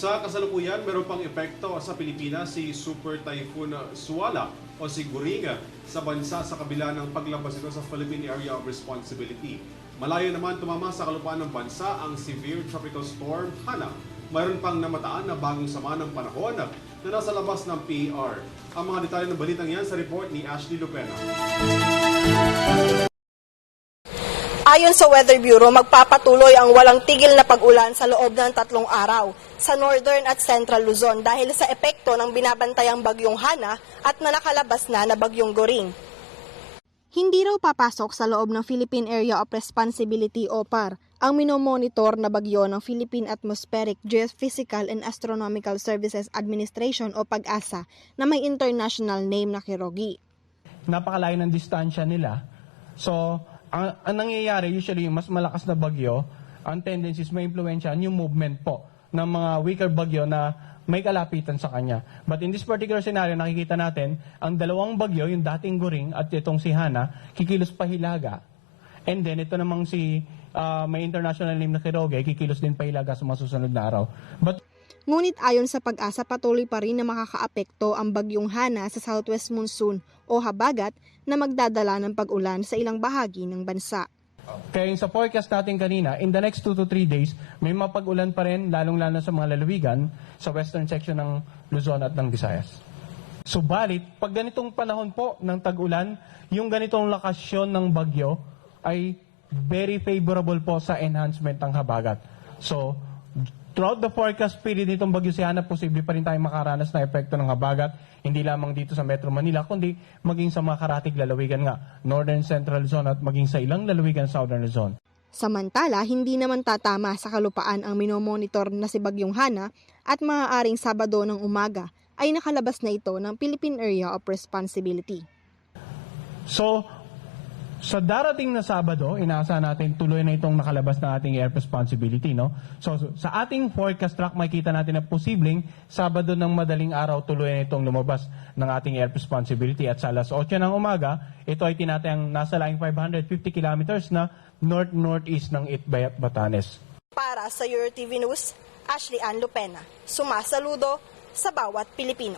Sa kasalukuyan, meron pang epekto sa Pilipinas si Super Typhoon Suala o si Goring sa bansa sa kabila ng paglabas nito sa Philippine Area of Responsibility. Malayo naman tumama sa kalupaan ng bansa ang severe tropical storm Hana. Mayroon pang namataan na bagong sama ng panahon na nasa labas ng PER. Ang mga detalye ng balitang yan sa report ni Ashley Lupena. Ayon sa Weather Bureau, magpapatuloy ang walang tigil na pag-ulan sa loob ng 3 araw sa Northern at Central Luzon dahil sa epekto ng binabantayang bagyong Hana at nakalabas na bagyong Goring. Hindi raw papasok sa loob ng Philippine Area of Responsibility o PAR ang minomonitor na bagyo ng Philippine Atmospheric, Geophysical and Astronomical Services Administration o PAGASA na may international name na Kirogi. Napakalayo ng distansya nila. So, ang nangyayari usually mas malakas na bagyo, ang tendencies may impluwensyahan yung movement po ng mga weaker bagyo na may kalapitan sa kanya. But in this particular scenario, nakikita natin, ang dalawang bagyo, yung dating Goring at itong si Hana, kikilos pa Hilaga. And then ito namang si may international name na Kiroge, kikilos din pa Hilaga sa masusunod na araw. Ngunit ayon sa PAGASA, patuloy pa rin na makakaapekto ang bagyong Hana sa southwest monsoon o habagat na magdadala ng pag-ulan sa ilang bahagi ng bansa. Kaya yung sa forecast natin kanina, in the next 2 to 3 days, may mapag-ulan pa rin, lalong-lalo sa mga lalawigan sa western section ng Luzon at ng Visayas. Subalit, pag ganitong panahon po ng tag-ulan, yung ganitong lokasyon ng bagyo ay very favorable po sa enhancement ng habagat. So, throughout the forecast period nitong bagyo si Hana, posible pa rin tayong makaranas na epekto ng habagat, hindi lamang dito sa Metro Manila, kundi maging sa mga karatig lalawigan nga, Northern Central Luzon at maging sa ilang lalawigan Southern Luzon. Samantala, hindi naman tatama sa kalupaan ang minomonitor na si bagyong Hana at maaaring Sabado ng umaga ay nakalabas na ito ng Philippine Area of Responsibility. So, sa darating na Sabado, inaasahan natin tuloy na itong nakalabas na ating air responsibility, no? So, sa ating forecast track, makikita natin na posibleng Sabado ng madaling araw tuloy na itong lumabas ng ating air responsibility. At sa alas 8 ng umaga, ito ay tinatayang nasa laing 550 kilometers na north-northeast ng Itbay at Batanes. Para sa EuroTV News, Ashley Ann Lupena, sumasaludo sa bawat Pilipino.